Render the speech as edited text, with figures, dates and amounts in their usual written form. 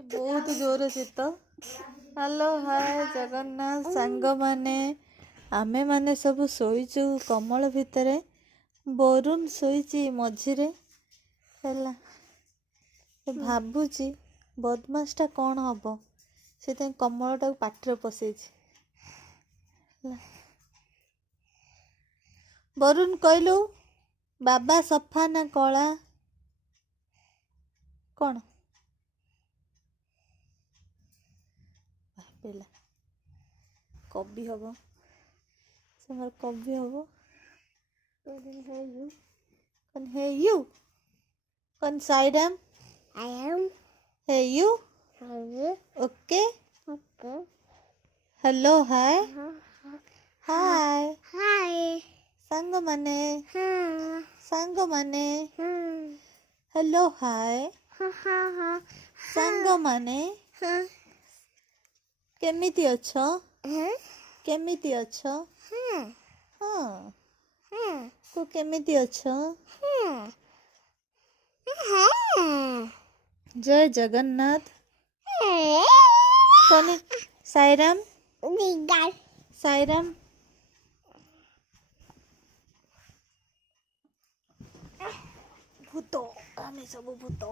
बहुत जोर शीत। हेलो हाय जगन्नाथ सांग माने आमे माने सब शोचु कमल भितर बरुण शोची मझिरे है भावुची बदमासटा कौन हम से कमलटा पाटर पशे बरुण कहलु बाबा सफा ना कला कौन पिला कवि हम से मोर कवि हम कौन है यू कौन साइडम I am है you hungry. Okay Okay. Hello hi hi Hi. सांग माने Ha. सांग माने Ha. Hello hi Ha ha ha. सांग माने Ha. केमिति अछ Ha. केमिति अछ Ha. हाँ Ha. को केमिति अछ Ha. Ha. जय जगन्नाथ कने साईराम Digal. साईराम भूत आमे सब भूत